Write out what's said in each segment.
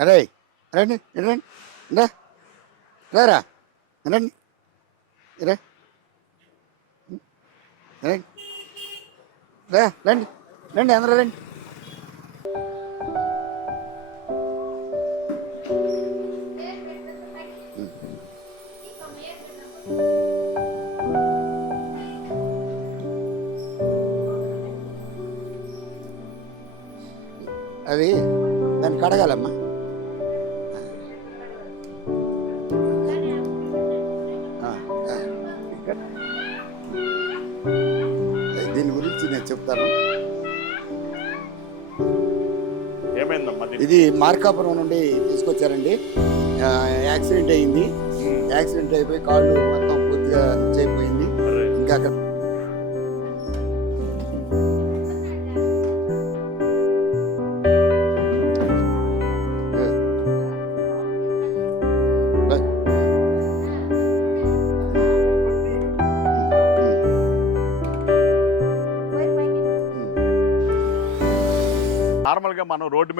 అరే రండి రండి రా రారా రండి రా రండి రా రండి రండి అందరూ రండి. అది దాన్ని కడగాలమ్మా. ఏమైందమ్మా? ఇది మార్కాపురం నుండి తీసుకొచ్చారండి. యాక్సిడెంట్ అయింది. యాక్సిడెంట్ అయిపోయి కాళ్ళు మొత్తం పూర్తిగా అయిపోయింది అరే, ఇంకా అక్కడ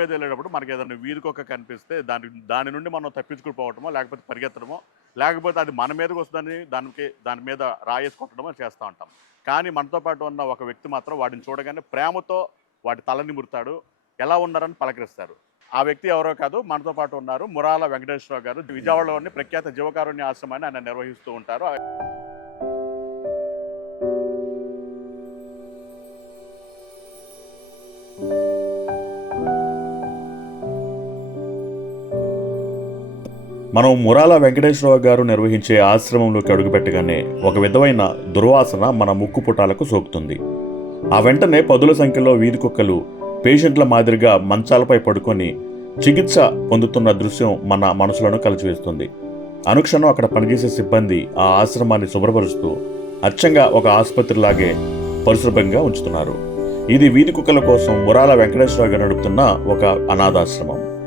మీద వెళ్ళేటప్పుడు మనకి ఏదైనా వీరికొక కనిపిస్తే దాని దాని నుండి మనం తప్పించుకుని పోవటమో లేకపోతే పరిగెత్తడమో లేకపోతే అది మన మీదకి వస్తుందని దానికి దాని మీద రాయేసి కొట్టడమో చేస్తూ ఉంటాం. కానీ మనతో పాటు ఉన్న ఒక వ్యక్తి మాత్రం వాటిని చూడగానే ప్రేమతో వాటి తలని ముడతాడు ఎలా ఉన్నారని పలకరిస్తారు. ఆ వ్యక్తి ఎవరో కాదు మనతో పాటు ఉన్నారు మురాల వెంకటేశ్వరరావు గారు. విజయవాడలోని ప్రఖ్యాత జీవకారుణ్య ఆశ్రమాన్ని ఆయన నిర్వహిస్తూ ఉంటారు. మనం మురాల వెంకటేశ్వరరావు గారు నిర్వహించే ఆశ్రమంలోకి అడుగుపెట్టగానే ఒక విధమైన దుర్వాసన మన ముక్కు పుటాలకు సోకుతుంది. ఆ వెంటనే పదుల సంఖ్యలో వీధి కుక్కలు పేషెంట్ల మాదిరిగా మంచాలపై పడుకొని చికిత్స పొందుతున్న దృశ్యం మన మనసులను కలిచివేస్తుంది. అనుక్షణం అక్కడ పనిచేసే సిబ్బంది ఆ ఆశ్రమాన్ని శుభ్రపరుస్తూ అచ్చంగా ఒక ఆసుపత్రిలాగే పరిశుభ్రంగా ఉంచుతున్నారు. ఇది వీధి కుక్కల కోసం మురాల వెంకటేశ్వరరావు గారు నడుపుతున్న ఒక అనాథాశ్రమం.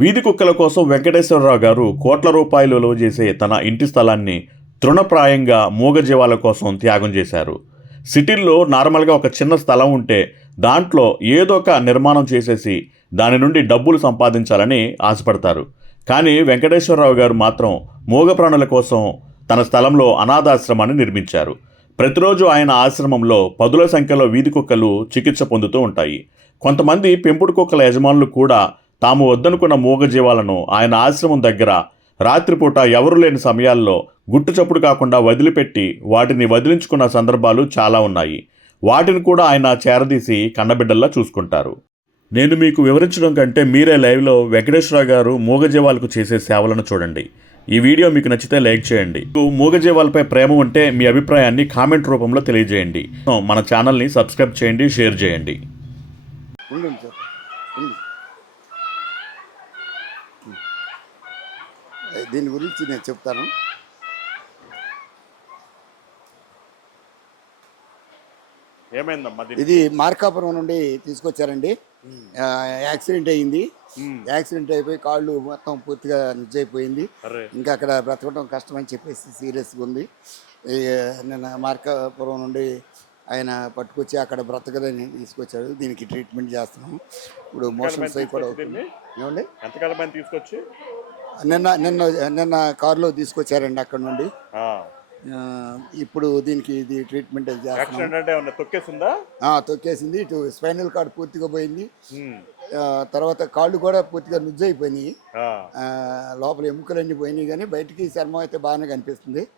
వీధి కుక్కల కోసం వెంకటేశ్వరరావు గారు కోట్ల రూపాయలు విలువ చేసే తన ఇంటి స్థలాన్ని తృణప్రాయంగా మూగజీవాల కోసం త్యాగం చేశారు. సిటీల్లో నార్మల్గా ఒక చిన్న స్థలం ఉంటే దాంట్లో ఏదో ఒక నిర్మాణం చేసేసి దాని నుండి డబ్బులు సంపాదించాలని ఆశపడతారు. కానీ వెంకటేశ్వరరావు గారు మాత్రం మూగ ప్రాణుల కోసం తన స్థలంలో అనాథాశ్రమాన్ని నిర్మించారు. ప్రతిరోజు ఆయన ఆశ్రమంలో పదుల సంఖ్యలో వీధి కుక్కలు చికిత్స పొందుతూ ఉంటాయి. కొంతమంది పెంపుడు కుక్కల యజమానులు కూడా తాము వద్దనుకున్న మూగజీవాలను ఆయన ఆశ్రమం దగ్గర రాత్రిపూట ఎవరు లేని సమయాల్లో గుట్టు చప్పుడు కాకుండా వదిలిపెట్టి వాటిని వదిలించుకున్న సందర్భాలు చాలా ఉన్నాయి. వాటిని కూడా ఆయన చేరదీసి కన్నబిడ్డల్లా చూసుకుంటారు. నేను మీకు వివరించడం కంటే మీరే లైవ్లో వెంకటేశ్వరరావు గారు మూగజీవాలకు చేసే సేవలను చూడండి. ఈ వీడియో మీకు నచ్చితే లైక్ చేయండి. మీకు మూగజీవాలపై ప్రేమ ఉంటే మీ అభిప్రాయాన్ని కామెంట్ రూపంలో తెలియజేయండి. మన ఛానల్ని సబ్స్క్రైబ్ చేయండి షేర్ చేయండి ఉండండి సార్ ఉండు. దీని గురించి నేను చెప్తాను. ఏమైందమ్మా ఇది మార్కాపురం నుండి తీసుకొచ్చారండి. యాక్సిడెంట్ అయింది. యాక్సిడెంట్ అయిపోయి కాళ్ళు మొత్తం పూర్తిగా నిజ్జైపోయింది ఇంకా అక్కడ బ్రతకడం కష్టం అని చెప్పేసి సీరియస్గా ఉంది. ఈ, నిన్న మార్కాపురం నుండి ఆయన పట్టుకొచ్చి అక్కడ బ్రతకదని తీసుకొచ్చాడు. దీనికి ట్రీట్మెంట్ చేస్తున్నాం. ఇప్పుడు మోషన్స్ అయి కూడా అవుతుంది. ఏమండి? ఎంతకాలమైన తీసుకొచ్చి? నిన్న నిన్న నిన్న కారులో తీసుకొచ్చారండి అక్కడ నుండి. ఇప్పుడు దీనికి ఇది ట్రీట్మెంట్ అది చేస్తున్నాం. తొక్కేసిందా? ఇటు స్పైనల్ కార్డ్ పూర్తిగా పోయింది. తర్వాత కాళ్ళు కూడా పూర్తిగా నుజ్జైపోయినాయి. ఆ, ఆ, లోపల ఎముకలన్నీ పోయినాయి కానీ బయటికి చర్మం అయితే బాగానే కనిపిస్తుంది.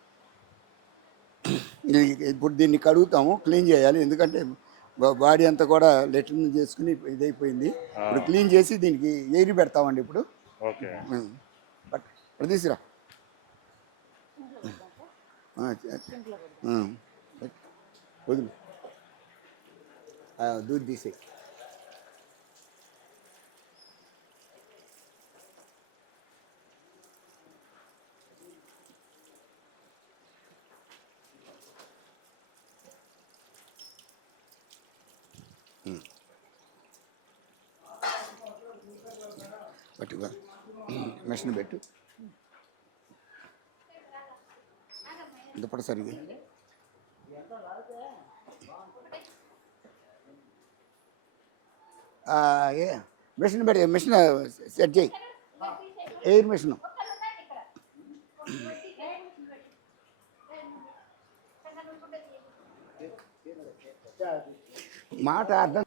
ఇప్పుడు దీన్ని కడుగుతాము క్లీన్ చేయాలి. ఎందుకంటే బాడీ అంతా కూడా లెట్రిన్ చేసుకుని ఇదైపోయింది. ఇప్పుడు క్లీన్ చేసి దీనికి ఏరి పెడతామండి ఇప్పుడు. ఓకే. ఇక్కడ తీసిరా. వదిలి చే- దూది తీసేయి. మిషన్ పెట్టు. దుప్పటి సరిగి మిషన్ పెట్టి మిషన్ సెట్ చేయి. Air machine. మాట అర్థం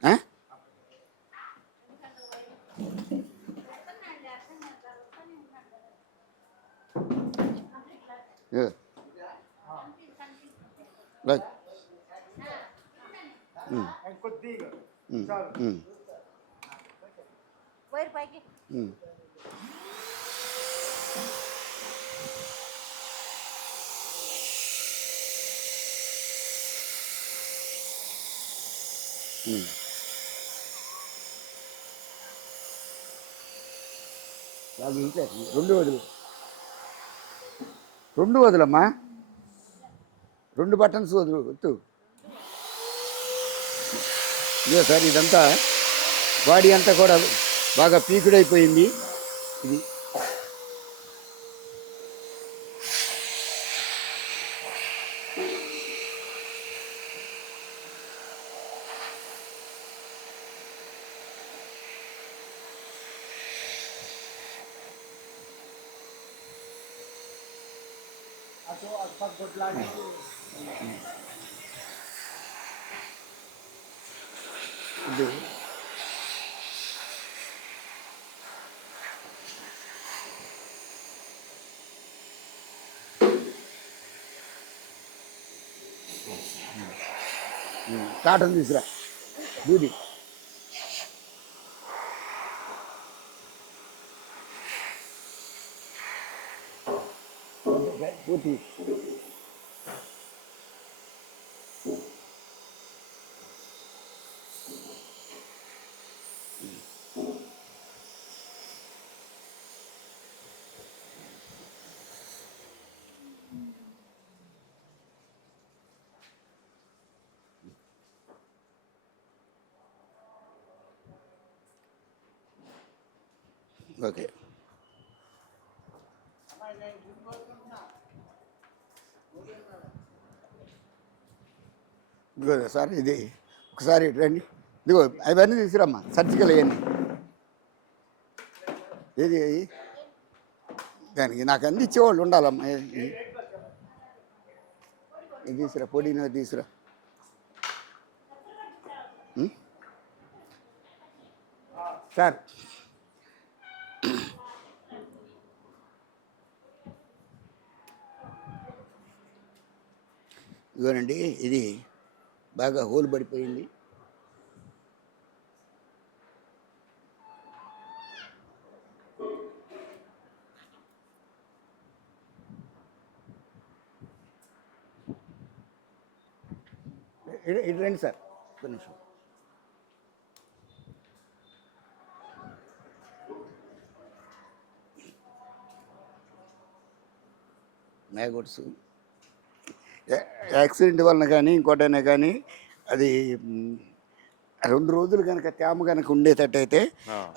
ఆ? ఏ. రైట్. ఉమ్. ఉమ్. ఉమ్. వైర్ పైకి ఉమ్. ఉమ్. బాగా ఇంట్లో రెండు వదులు రెండు వదులమ్మా. రెండు బటన్స్ వదులు వద్దు. ఇదే సార్ ఇదంతా. బాడీ అంతా కూడా బాగా పీకుడైపోయింది. ఇది ఇది కాటన్ తీసురా దూది పూర్తి ఓకే. ఇదిగో సార్ ఇది ఒకసారి రండి. ఇదిగో అవన్నీ తీసుకురమ్మా సర్జికల్ అవన్నీ. ఏది అవి దానికి నాకు అందించేవాళ్ళు ఉండాలమ్మా ఇది తీసురా పొడిన తీసురా సార్ ఇవ్వనండి ఇది బాగా హోల్ పడిపోయింది. ఇటు రండి సార్ ఒక నిమిషం. మ్యాగోట్స్. యాక్సిడెంట్ వలన కానీ ఇంకోటైనా కానీ అది రెండు రోజులు కనుక తేమ కనుక ఉండేటట్టయితే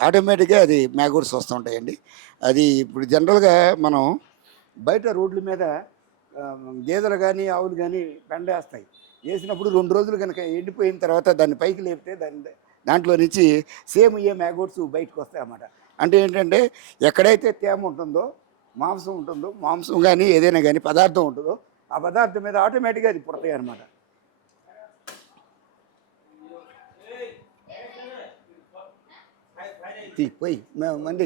ఆటోమేటిక్గా అది మ్యాగోట్స్ వస్తుంటాయండి. అది ఇప్పుడు జనరల్గా మనం బయట రోడ్ల మీద గేదెలు కానీ ఆవులు కానీ పెండేస్తాయి. వేసినప్పుడు రెండు రోజులు కనుక ఎండిపోయిన తర్వాత దాన్ని పైకి లేపితే దాని దాంట్లో నుంచి సేమ్ ఇయ్యే మ్యాగోట్స్ బయటకు వస్తాయి అన్నమాట. అంటే ఏంటంటే ఎక్కడైతే తేమ ఉంటుందో మాంసం ఉంటుందో మాంసం కానీ ఏదైనా కానీ పదార్థం ఉంటుందో ఆ పదార్థం మీద ఆటోమేటిక్గా అది పుడతాయి అనమాట తీ పోయి మేము మంది.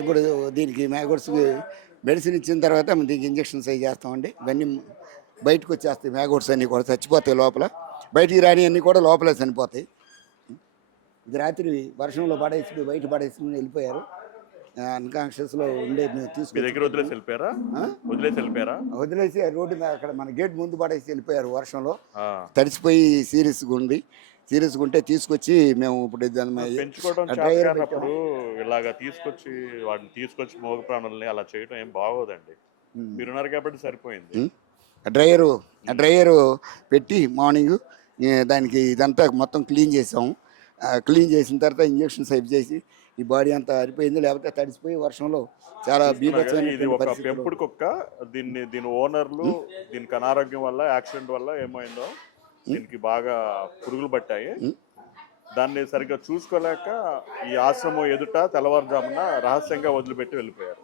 ఇప్పుడు దీనికి మ్యాగోడ్స్కి మెడిసిన్ ఇచ్చిన తర్వాత దీనికి ఇంజక్షన్స్ అవి చేస్తామండి. ఇవన్నీ బయటకు వచ్చేస్తాయి మ్యాగోడ్స్ అన్నీ కూడా చచ్చిపోతాయి లోపల. బయటికి రాని అన్నీ కూడా లోపలే చనిపోతాయి. ఇది రాత్రి వర్షంలో పడేసి బయట పడేసి వెళ్ళిపోయారు. అన్కాన్షియస్లో ఉండే మేము మీ తీసుకుని దగ్గర వదిలేసి వెళ్ళిపోయారా? వదిలేసి వెళ్ళిపోయారా? వదిలేసి ఆ రోడ్డు మీద అక్కడ మన గేట్ ముందు పడేసి వెళ్ళిపోయారు వర్షంలో. తడిసిపోయి సీరియస్గా ఉంది సీరియస్గా ఉంటే తీసుకొచ్చి మేము ఇప్పుడు పెంచుకోవడం డ్రైవర్ ఇలాగా తీసుకొచ్చి వాటిని తీసుకొచ్చి మోగ ప్రాణుల్ని అలా చేయడం ఏం బాగోదండి. మీరున్నారు కాబట్టి సరిపోయింది. డ్రైయరు ఆ డ్రైయరు పెట్టి మార్నింగ్ దానికి ఇదంతా మొత్తం క్లీన్ చేసాము. క్లీన్ చేసిన తర్వాత ఇంజక్షన్స్ అయిపు చేసి ఈ బాడీ అంతా అరిపోయింది లేకపోతే తడిసిపోయి వర్షంలో చాలా పెంపుడు కుక్క దీన్ని దీని ఓనర్లు దీనికి అనారోగ్యం వల్ల యాక్సిడెంట్ వల్ల ఏమైందో దీనికి బాగా పురుగులు పట్టాయి. దాన్ని సరిగ్గా చూసుకోలేక ఈ ఆశ్రమం ఎదుట తెల్లవారుజామున రహస్యంగా వదిలిపెట్టి వెళ్ళిపోయారు.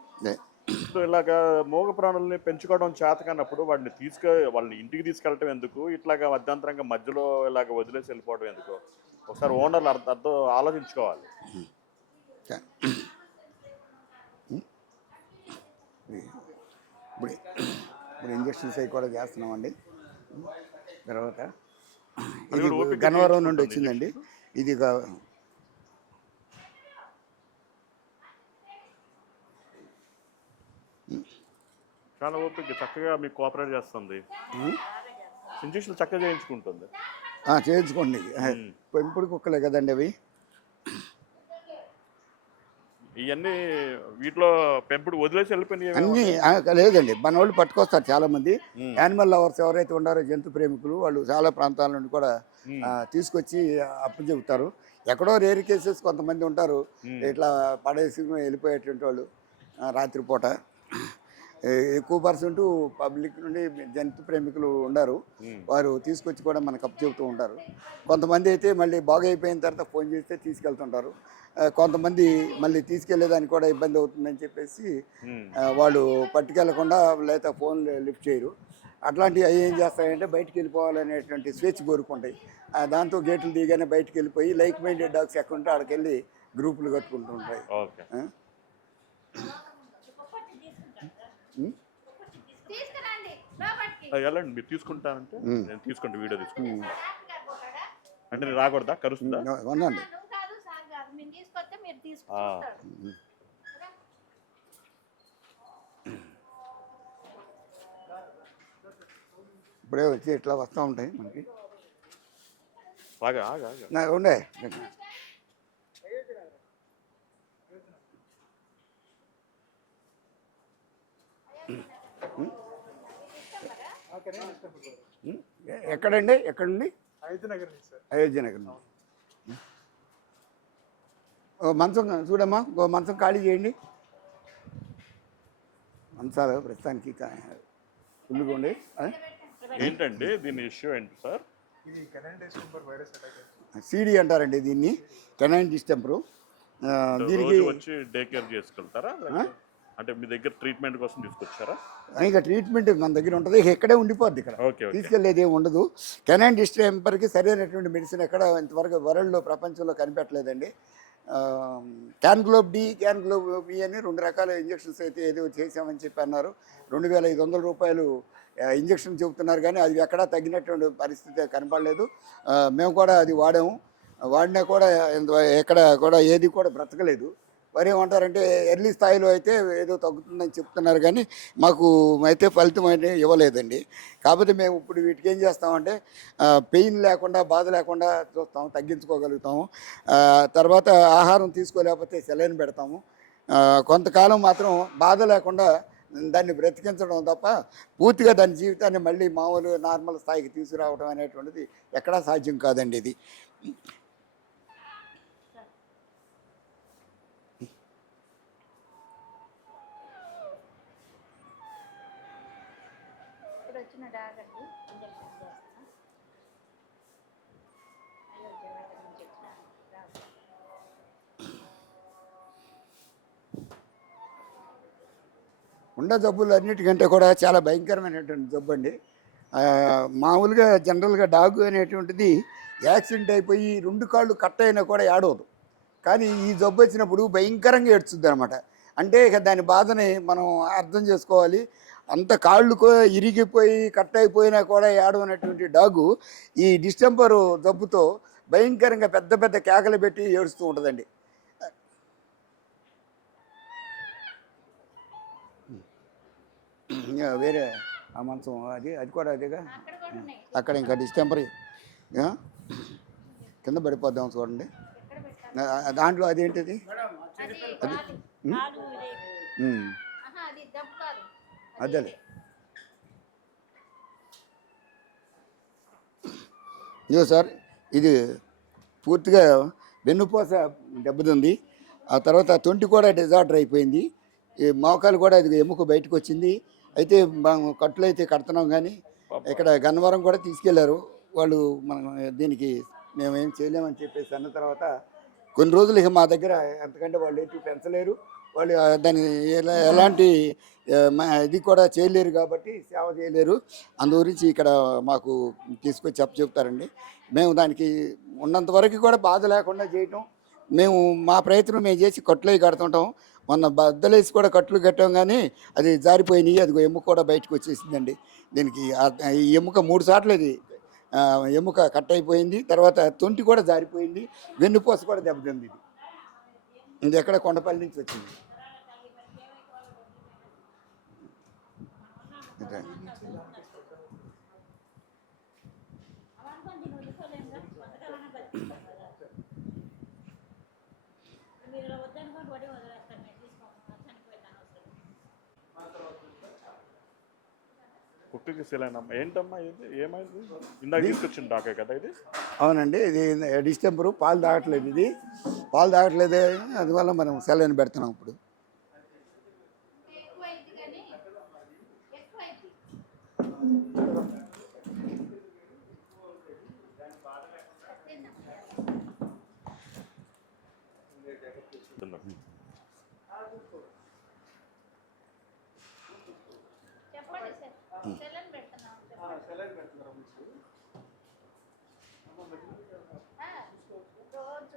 సో ఇలాగా మూగ ప్రాణుల్ని పెంచుకోవడం చేతకన్నప్పుడు వాడిని తీసుకు వాళ్ళని ఇంటికి తీసుకెళ్ళటం ఎందుకు? ఇట్లాగా మధ్యంతరంగా మధ్యలో ఇలాగ వదిలేసి వెళ్ళిపోవడం ఎందుకు? ఒకసారి ఓనర్లు అర్థం ఆలోచించుకోవాలి. ఇప్పుడు ఇప్పుడు ఇంజక్షన్స్ అవి కూడా చేస్తున్నామండి. తర్వాత ఇది గన్నవరం నుండి వచ్చిందండి. ఇది చాలా ఓపిక చక్కగా మీకు కోఆపరేట్ చేస్తుంది. ఇంజక్షన్ చక్కగా చేయించుకుంటుంది. చేయించుకోండి. పెంపుడు కుక్కలే కదండి అవి? ఇవన్నీ వీటిలో పెంపుడు వదిలేసి వెళ్ళిపోయినాయి అన్నీ లేదండి. మన వాళ్ళు పట్టుకొస్తారు చాలా మంది యానిమల్ లవర్స్ ఎవరైతే ఉన్నారో జంతు ప్రేమికులు వాళ్ళు చాలా ప్రాంతాల నుండి కూడా తీసుకొచ్చి అప్పు చెబుతారు. ఎక్కడో రేర్ కేసెస్ కొంతమంది ఉంటారు. ఇట్లా పడేసి వెళ్ళిపోయేటువంటి వాళ్ళు రాత్రిపూట. ఎక్కువ పర్సెంట్ పబ్లిక్ నుండి జంతు ప్రేమికులు ఉన్నారు వారు తీసుకొచ్చి కూడా మనకు అప్పు చెబుతూ ఉంటారు. కొంతమంది అయితే మళ్ళీ బాగా అయిపోయిన తర్వాత ఫోన్ చేస్తే తీసుకెళ్తుంటారు. కొంతమంది మళ్ళీ తీసుకెళ్ళేదానికి కూడా ఇబ్బంది అవుతుందని చెప్పేసి వాళ్ళు పట్టుకెళ్ళకుండా లేదా ఫోన్ లిఫ్ట్ చేయరు. అట్లాంటివి అవి ఏం చేస్తాయంటే బయటికి వెళ్ళిపోవాలనేటువంటి స్వేచ్ఛ కోరుకుంటాయి. ఆ, దాంతో గేట్లు దిగానే బయటికి వెళ్ళిపోయి లైక్ మైండెడ్ డాగ్స్ ఎక్కడ ఉంటే అక్కడికి వెళ్ళి గ్రూపులు కట్టుకుంటూ ఉంటాయి. వెళ్ళండి మీరు తీసుకుంటానంటే నేను తీసుకుంటా వీడియో తీసుకుంటా? అంటే రాకూడదా? కరుస్తుందా? తీసుకొస్తే మీరు. తీసుకుంటారు ఇప్పుడే వచ్చి ఇట్లా వస్తూ ఉంటాయి మనకి. బాగా ఆగా ఆగా. నా- ఉండే. ఎక్కడండి? ఎక్కడండి ఐదు నగర్ అయోధ్య నగర్. ఓ మంచం చూడమ్మా. ఓ మంచం ఖాళీ చేయండి. మంచాలు ప్రస్తుతానికి ఆ? ఏంటండి దీని ఇష్యూ ఏంటి సార్ సీడీ అంటారండి దీన్ని. కెనైన్ డిస్టెంపరు దీనికి వచ్చి డే కేర్ చేసుకెళ్తారా? అంటే మీ దగ్గర ట్రీట్మెంట్ కోసం తీసుకొచ్చారా? ఇక ట్రీట్మెంట్ మన దగ్గర ఉంటుంది. ఇక ఇక్కడే ఉండిపోద్ది ఇక్కడ. తీసుకెళ్ళేది ఏమి ఉండదు. కెనైన్ డిస్టెంపర్కి సరైనటువంటి మెడిసిన్ ఎక్కడ ఇంతవరకు వరల్డ్లో ప్రపంచంలో కనిపెట్టలేదండి. క్యాన్గ్లోబ్ డి క్యాన్గ్లోబ్ బి అని రెండు రకాల ఇంజక్షన్స్ అయితే ఏదో చేసామని చెప్పి అన్నారు. రెండు వేల ఐదు వందల రూపాయలు ఇంజక్షన్ చెబుతున్నారు కానీ అది ఎక్కడా తగ్గినటువంటి పరిస్థితి కనపడలేదు. మేము కూడా అది వాడాము. వాడినా కూడా ఎక్కడ కూడా ఏది కూడా బ్రతకలేదు. మరి ఏమంటారంటే ఎర్లీ స్థాయిలో అయితే ఏదో తగ్గుతుందని చెప్తున్నారు కానీ మాకు అయితే ఫలితం అయితే ఇవ్వలేదండి. కాకపోతే మేము ఇప్పుడు వీటికి ఏం చేస్తామంటే పెయిన్ లేకుండా బాధ లేకుండా చూస్తాము తగ్గించుకోగలుగుతాము. తర్వాత ఆహారం తీసుకోలేకపోతే సెలైన్ పెడతాము. కొంతకాలం మాత్రం బాధ లేకుండా దాన్ని బ్రతికించడం తప్ప పూర్తిగా దాని జీవితాన్ని మళ్ళీ మామూలు నార్మల్ స్థాయికి తీసుకురావడం అనేటువంటిది ఎక్కడా సాధ్యం కాదండి ఇది. వచ్చిన డాగర్కి ఇంజక్షన్ చేస్తాను అయోధ్య నగర్ నుంచి వచ్చిన డాక్టర్ ఉండ జబ్బులు అన్నిటికంటే కూడా చాలా భయంకరమైనటువంటి జబ్బు అండి. మామూలుగా జనరల్గా డాగ్ అనేటువంటిది యాక్సిడెంట్ అయిపోయి రెండు కాళ్ళు కట్ అయినా కూడా ఏడవదు. కానీ ఈ జబ్బు వచ్చినప్పుడు భయంకరంగా ఏడ్చుద్ది అనమాట అంటే ఇక దాని బాధని మనం అర్థం చేసుకోవాలి. అంత కాళ్ళు ఇరిగిపోయి కట్ అయిపోయినా కూడా ఏడవనటువంటి డాగు ఈ డిస్టెంపర్ జబ్బుతో భయంకరంగా పెద్ద పెద్ద కేకలు పెట్టి ఏడుస్తూ ఉంటుందండి. వేరే ఆ మంచం అది అది కూడా అదేగా? అక్కడ ఇంకా డిస్టెంపరీ కింద పడిపోద్దాం చూడండి. దాంట్లో అదేంటిది? అది అదేలే ఇదిగో సార్ ఇది పూర్తిగా వెన్నుపూస దెబ్బతింది. ఆ తర్వాత తొంటి కూడా డిజార్డర్ అయిపోయింది. ఈ మోకాలు కూడా ఇది ఎముక బయటకు వచ్చింది అయితే మనం కట్లు అయితే కడుతున్నాం కానీ ఇక్కడ గన్నవరం కూడా తీసుకెళ్ళారు. వాళ్ళు మనం దీనికి మేము ఏం చేయలేమని చెప్పేసి అన్న తర్వాత కొన్ని రోజులు ఇక మా దగ్గర ఎంతకంటే వాళ్ళు ఎటు పెంచలేరు. వాళ్ళు దాని ఎలా ఎలాంటి మా- ఇది కూడా చేయలేరు కాబట్టి సేవ చేయలేరు. అందు గురించి ఇక్కడ మాకు తీసుకొచ్చి చెప్ప చెప్తారండి మేము దానికి ఉన్నంత వరకు కూడా బాధ లేకుండా చేయటం మేము మా ప్రయత్నం మేము చేసి కట్లు కడుతుంటాం. మొన్న బద్దలేసి కూడా కట్లు కట్టాం కానీ అది జారిపోయినాయి అది ఎముక కూడా బయటకు వచ్చేసిందండి. దీనికి ఈ ఎముక మూడు సార్లు ఇది ఎముక కట్ అయిపోయింది తర్వాత తొంటి కూడా జారిపోయింది వెన్నుపూస కూడా దెబ్బతింది. ఇది ఇది ఎక్కడ కొండపల్లి నుంచి వచ్చింది? కదా మీరు వద్దనుకోండి వడి వదిలేస్తాను నేను తీసుకోను చనిపోయిన అవసరం పుట్టుకి శిలైనమ్మ ఏంటమ్మా ఇది? ఏమైంది? ఇందాక తీసుకొచ్చిన డాకే కదా ఇది? అవునండి ఇది డిస్టెంపరు పాలు తాగట్లేదు ఇది. పాలు తాగట్లేదు అందువల్ల మనం సెలైన్ పెడుతున్నాం ఇప్పుడు.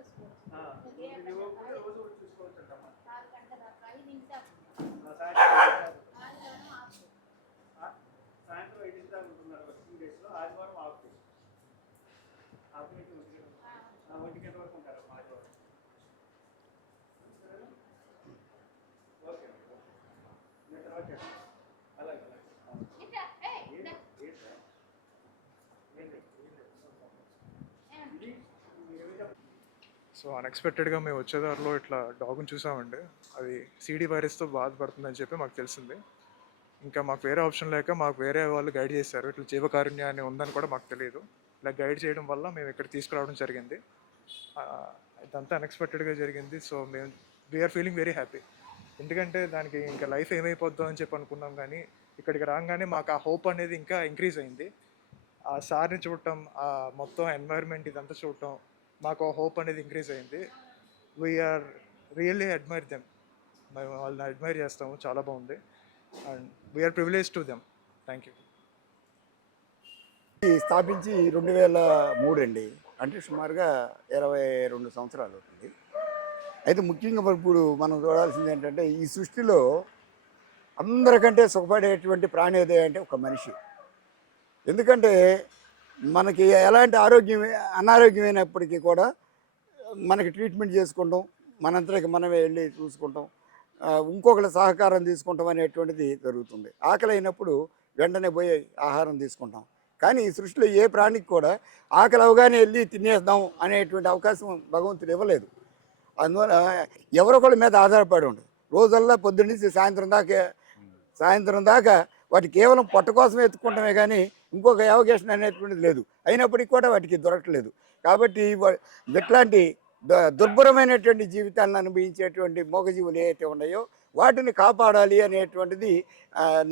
ಸ್ಪೋರ್ಟ್ಸ್ ಹಾ ನೀವು సో అన్ఎక్స్పెక్టెడ్గా మేము వచ్చేదారిలో ఇట్లా డాగ్ని చూసామండి. అది సీడీ వైరస్తో బాధపడుతుందని చెప్పి మాకు తెలిసింది. ఇంకా మాకు వేరే ఆప్షన్ లేక మాకు వేరే వాళ్ళు గైడ్ చేశారు. ఇట్లా జీవకారుణ్య అని ఉందని కూడా మాకు తెలియదు ఇలా గైడ్ చేయడం వల్ల మేము ఇక్కడ తీసుకురావడం జరిగింది. ఇదంతా అన్ఎక్స్పెక్టెడ్గా జరిగింది. సో మేము వీఆర్ ఫీలింగ్ వెరీ హ్యాపీ ఎందుకంటే దానికి ఇంకా లైఫ్ ఏమైపోద్దో అని చెప్పి అనుకున్నాం కానీ ఇక్కడికి రాగానే మాకు ఆ హోప్ అనేది ఇంకా ఇంక్రీజ్ అయింది. ఆ సార్ని చూడటం ఆ మొత్తం ఎన్వైర్న్మెంట్ ఇదంతా చూడటం మాకు హోప్ అనేది ఇంక్రీజ్ అయింది. వీఆర్ రియల్లీ అడ్మైర్ దెమ్ మేము వాళ్ళని అడ్మైర్ చేస్తాము. చాలా బాగుంది. And we are privilege to them thank you స్థాపించి రెండు వేల మూడు అండి. అంటే సుమారుగా ఇరవై రెండు సంవత్సరాలు అవుతుంది. అయితే ముఖ్యంగా మరి ఇప్పుడు మనం చూడాల్సింది ఏంటంటే ఈ సృష్టిలో అందరికంటే సుఖపడేటువంటి ప్రాణి ఏదే అంటే ఒక మనిషి. ఎందుకంటే మనకి ఎలాంటి ఆరోగ్యం అనారోగ్యమైనప్పటికీ కూడా మనకి ట్రీట్మెంట్ చేసుకుంటాం. మనంతటికి మనమే వెళ్ళి చూసుకుంటాం. ఇంకొకరి సహకారం తీసుకుంటాం అనేటువంటిది జరుగుతుంది. ఆకలి అయినప్పుడు వెంటనే పోయి ఆహారం తీసుకుంటాం. కానీ ఈ సృష్టిలో ఏ ప్రాణికి కూడా ఆకలి అవగానే వెళ్ళి తినేద్దాం అనేటువంటి అవకాశం భగవంతుడు ఇవ్వలేదు. అందువల్ల ఎవరొకరి మీద ఆధారపడి ఉండదు రోజల్లా పొద్దున్నీ సాయంత్రం దాకా సాయంత్రం దాకా వాటి కేవలం పొట్ట కోసం ఎత్తుకుంటామే కానీ ఇంకొక అవకాశం అనేటువంటిది లేదు. అయినప్పటికీ కూడా వాటికి దొరకట్లేదు. కాబట్టి ఇట్లాంటి ద- దుర్భరమైనటువంటి జీవితాలను అనుభవించేటువంటి మూగజీవులు ఏవైతే ఉన్నాయో వాటిని కాపాడాలి అనేటువంటిది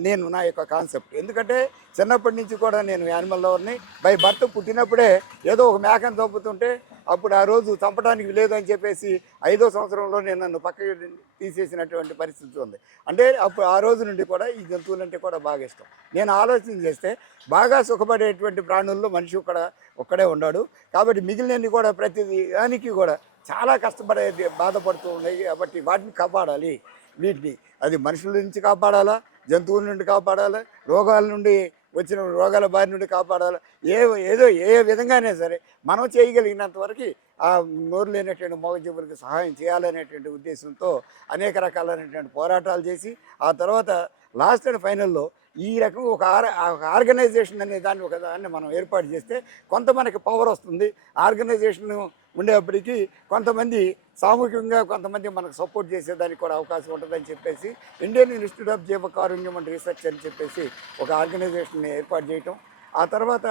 నేను నా యొక్క కాన్సెప్ట్. ఎందుకంటే చిన్నప్పటి నుంచి కూడా నేను యానిమల్ లవర్ని బై భర్త పుట్టినప్పుడే ఏదో ఒక మేకను చంపుతుంటే అప్పుడు ఆ రోజు చంపడానికి లేదని చెప్పేసి ఐదో సంవత్సరంలో నేను నన్ను పక్కకి తీసేసినటువంటి పరిస్థితి ఉంది. అంటే అప్పుడు ఆ రోజు నుండి కూడా ఈ జంతువులంటే కూడా బాగా ఇష్టం. నేను ఆలోచన చేస్తే బాగా సుఖపడేటువంటి ప్రాణుల్లో మనిషి ఒక్కడ ఒక్కడే ఉన్నాడు. కాబట్టి మిగిలినన్ని కూడా ప్రతి దానికి కూడా చాలా కష్టపడే బాధపడుతూ ఉన్నాయి కాబట్టి వాటిని కాపాడాలి. వీటిని. అది మనుషుల నుంచి కాపాడాలా? జంతువుల నుండి కాపాడాలా? రోగాల నుండి వచ్చిన రోగాల బారి నుండి కాపాడాలి ఏ ఏదో ఏ విధంగానే సరే మనం చేయగలిగినంత వరకు ఆ నోరు లేనటువంటి మగజీవులకు సహాయం చేయాలనేటువంటి ఉద్దేశంతో అనేక రకాలైనటువంటి పోరాటాలు చేసి ఆ తర్వాత లాస్ట్ అండ్ ఫైనల్లో ఈ రకం ఒక ఆర్ ఒక ఆర్గనైజేషన్ అనే దాన్ని ఒక దాన్ని మనం ఏర్పాటు చేస్తే కొంత మనకి పవర్ వస్తుంది. ఆర్గనైజేషన్ ఉండేప్పటికీ కొంతమంది సామూహికంగా కొంతమంది మనకు సపోర్ట్ చేసేదానికి కూడా అవకాశం ఉంటుందని చెప్పేసి ఇండియన్ ఇన్స్టిట్యూట్ ఆఫ్ జీవ కారుణ్యం అండ్ రీసెర్చ్ అని చెప్పేసి ఒక ఆర్గనైజేషన్ని ఏర్పాటు చేయటం. ఆ తర్వాత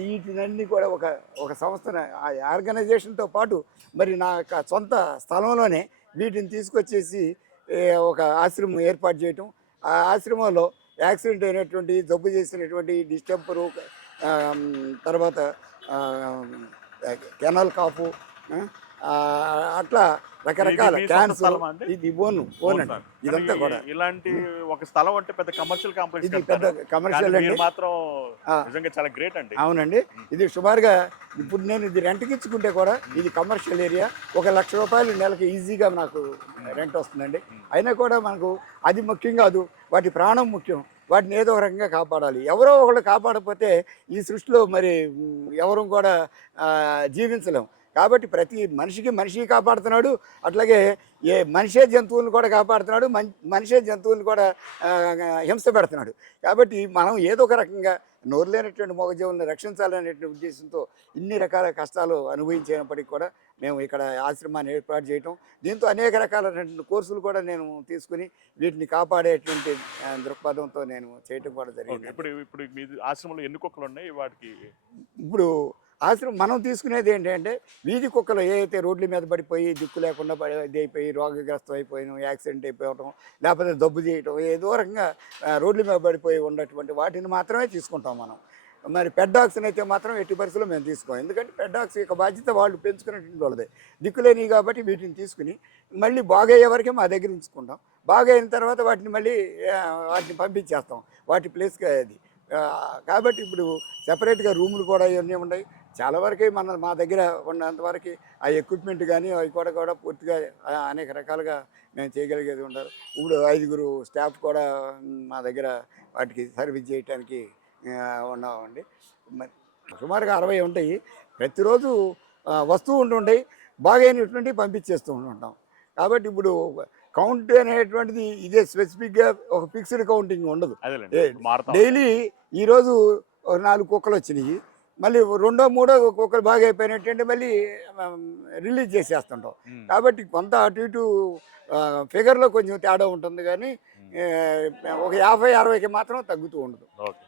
వీటినన్నీ కూడా ఒక ఒక సంస్థను ఆ ఆర్గనైజేషన్తో పాటు మరి నా యొక్క సొంత స్థలంలోనే వీటిని తీసుకొచ్చేసి ఒక ఆశ్రమం ఏర్పాటు చేయటం. ఆ ఆశ్రమంలో యాక్సిడెంట్ అయినటువంటి జబ్బు చేసినటువంటి డిస్టెంపరు తర్వాత కెనాల్ కాఫు కాపు అట్లా రకరకాల క్యాన్సర్? ఇది ఓను ఓన్ అండి ఇదంతా కూడా. ఇలాంటి ఒక స్థలం అంటే పెద్ద కమర్షియల్ కాంప్లెక్స్ ఇది పెద్ద కమర్షియల్ అండి. మాత్రం. నిజంగా చాలా గ్రేట్ అండి. అవునండి. ఇది సుమారుగా ఇప్పుడు నేను ఇది రెంట్కి ఇచ్చుకుంటే కూడా ఇది కమర్షియల్ ఏరియా ఒక లక్ష రూపాయలు నెలకి ఈజీగా నాకు రెంట్ వస్తుందండి. అయినా కూడా మనకు అది ముఖ్యం కాదు వాటి ప్రాణం ముఖ్యం. వాటిని ఏదో ఒక రకంగా కాపాడాలి. ఎవరో ఒకళ్ళు కాపాడకపోతే ఈ సృష్టిలో మరి ఎవరు కూడా ఆ, జీవించలేం. కాబట్టి ప్రతి మనిషికి మనిషి కాపాడుతున్నాడు. అట్లాగే ఏ మనిషే జంతువులను కూడా కాపాడుతున్నాడు. మన్ మనిషే జంతువులను కూడా హింస పెడుతున్నాడు. కాబట్టి మనం ఏదో ఒక రకంగా నోరు లేనటువంటి మూగజీవులను రక్షించాలనేటువంటి ఉద్దేశంతో ఇన్ని రకాల కష్టాలు అనుభవించినప్పటికీ కూడా మేము ఇక్కడ ఆశ్రమాన్ని ఏర్పాటు చేయటం దీంతో అనేక రకాలైనటువంటి కోర్సులు కూడా నేను తీసుకుని వీటిని కాపాడేటువంటి దృక్పథంతో నేను చేయటం కూడా జరిగింది. ఇప్పుడు ఇప్పుడు మీ ఆశ్రమంలో ఎన్ని కుక్కలు ఉన్నాయి? వాటికి ఇప్పుడు ఆశ్రమం మనం తీసుకునేది ఏంటంటే వీధి కుక్కలు ఏవైతే రోడ్ల మీద పడిపోయి దిక్కు లేకుండా పడి అయిపోయి రోగగ్రస్తం అయిపోయిన యాక్సిడెంట్ అయిపోవటం లేకపోతే దబ్బు చేయటం ఏదో రకంగా రోడ్ల మీద పడిపోయి ఉన్నటువంటి వాటిని మాత్రమే తీసుకుంటాం మనం. మరి పెడ్డాక్స్ని అయితే మాత్రం ఎట్టి పరిస్థితుల్లో మేము తీసుకోం. ఎందుకంటే పెడ్డాక్స్ యొక్క బాధ్యత వాళ్ళు పెంచుకున్నటువంటి వాళ్ళదే. దిక్కులేని కాబట్టి వీటిని తీసుకుని మళ్ళీ బాగయ్యే వరకే మా దగ్గర ఉంచుకుంటాం. బాగైన తర్వాత వాటిని మళ్ళీ వాటిని పంపించేస్తాం. వాటి ప్లేస్కి అది. కాబట్టి ఇప్పుడు సెపరేట్గా రూములు కూడా ఇవన్నీ ఉన్నాయి. చాలా వరకు మన మా దగ్గర ఉన్నంత వరకు ఆ ఎక్విప్మెంట్ కానీ అవి కూడా కూడా పూర్తిగా అనేక రకాలుగా మేము చేయగలిగేది ఉంటారు. ఇప్పుడు ఐదుగురు స్టాఫ్ కూడా మ్, దగ్గర వాటికి సర్వీస్ చేయడానికి ఉన్నామండి. మరి సుమారుగా అరవై ఉంటాయి. ప్రతిరోజు ఆ, వస్తువు ఉంటుంటాయి బాగైనటువంటి పంపించేస్తూ ఉంటాం. కాబట్టి ఇప్పుడు కౌంట్ అనేటువంటిది ఇదే స్పెసిఫిక్గా ఒక ఫిక్స్డ్ కౌంటింగ్ ఉండదు. డైలీ ఈరోజు నాలుగు కుక్కలు వచ్చినాయి మళ్ళీ రెండో మూడో కుక్కలు బాగా అయిపోయినట్టు మళ్ళీ రిలీజ్ చేసేస్తుంటాం. కాబట్టి కొంత అటు ఇటు ఫిగర్లో కొంచెం తేడా ఉంటుంది కానీ ఒక యాభై అరవైకి మాత్రం తగ్గుతూ ఉండదు. ఓకే.